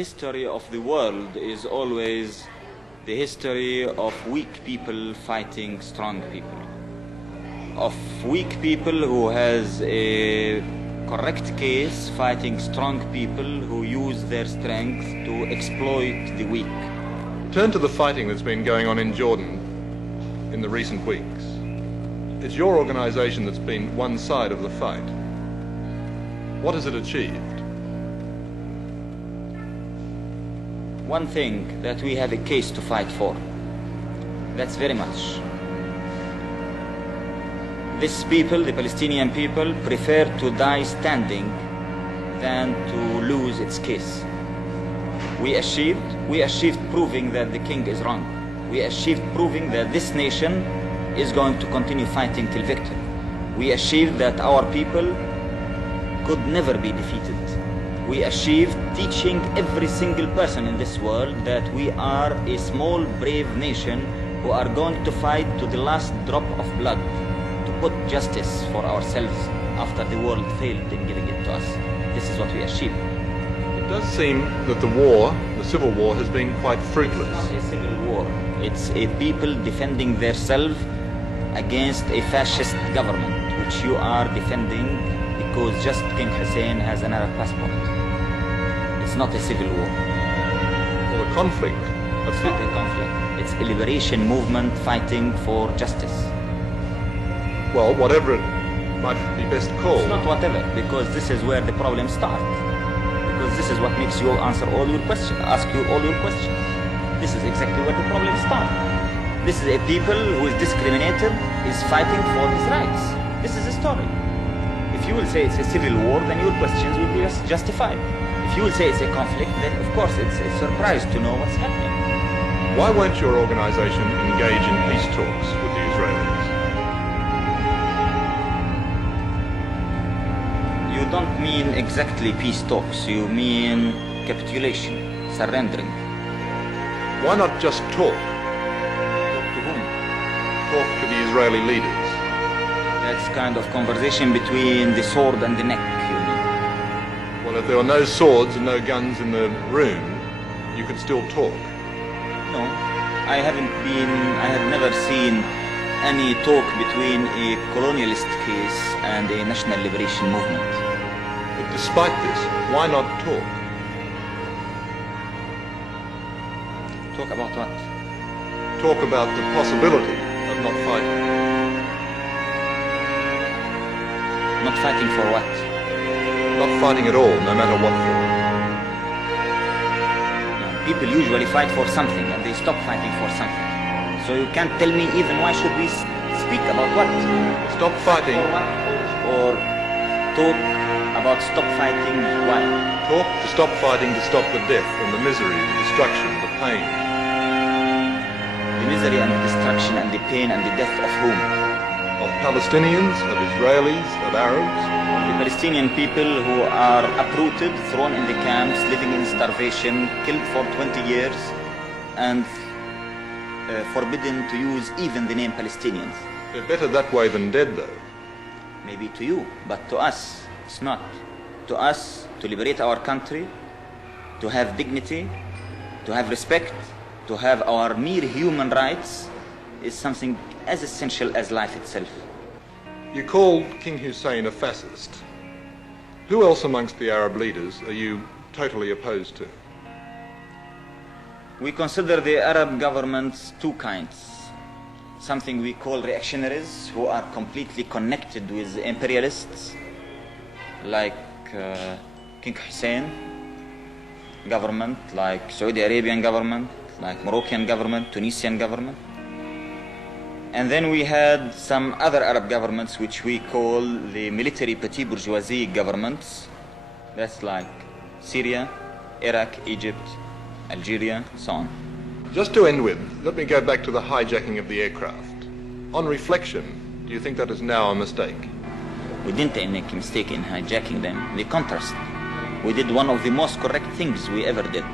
history of the world is always the history of weak people fighting strong people, of weak people who has a correct case fighting strong people who use their strength to exploit the weak. Turn to the fighting that's been going on in Jordan in the recent weeks. It's your organization that's been one side of the fight. What has it achieved? One thing, that we have a case to fight for. That's very much. These people, the Palestinian people, prefer to die standing than to lose its case. We achieved proving that the king is wrong. We achieved proving that this nation is going to continue fighting till victory. We achieved that our people could never be defeated. We achieved teaching every single person in this world that we are a small, brave nation who are going to fight to the last drop of blood to put justice for ourselves after the world failed in giving it to us. This is what we achieved. It does seem that the civil war, has been quite fruitless. It's not a civil war. It's a people defending themselves against a fascist government, which you are defending because just King Hussein has an Arab passport. It's not a civil war. Well, a conflict. It's not a conflict. It's a liberation movement fighting for justice. Well, whatever it might be best called. It's not whatever, because this is where the problems start. Because this is what makes you ask you all your questions. This is exactly where the problems start. This is a people who is discriminated, is fighting for his rights. This is a story. If you will say it's a civil war, then your questions will be justified. If you will say it's a conflict, then of course it's a surprise to know what's happening. Why won't your organization engage in peace talks with the Israelis? You don't mean exactly peace talks, you mean capitulation, surrendering. Why not just talk? Talk to whom? Talk to the Israeli leaders. That's kind of conversation between the sword and the neck, you mean. Well, if there were no swords and no guns in the room, you could still talk. No, I have never seen any talk between a colonialist case and a national liberation movement. But despite this, why not talk? Talk about what? Talk about the possibility of not fighting. Not fighting for what? Not fighting at all, no matter what for. People usually fight for something and they stop fighting for something. So you can't tell me even why should we speak about what? Stop fighting. For what? Or talk about stop fighting why? Talk to stop fighting, to stop the death and the misery, the destruction, the pain. The misery and the destruction and the pain and the death of whom? Of Palestinians, of Israelis, of Arabs. The Palestinian people who are uprooted, thrown in the camps, living in starvation, killed for 20 years, and forbidden to use even the name Palestinians. They're better that way than dead, though. Maybe to you, but to us, it's not. To us, to liberate our country, to have dignity, to have respect, to have our mere human rights, is something as essential as life itself. You called King Hussein a fascist. Who else amongst the Arab leaders are you totally opposed to? We consider the Arab governments two kinds. Something we call reactionaries, who are completely connected with imperialists, like King Hussein government, like Saudi Arabian government, like Moroccan government, Tunisian government. And then we had some other Arab governments which we call the military petit bourgeoisie governments. That's like Syria, Iraq, Egypt, Algeria, so on. Just to end with, let me go back to the hijacking of the aircraft. On reflection, do you think that is now a mistake? We didn't make a mistake in hijacking them. The contrast. We did one of the most correct things we ever did.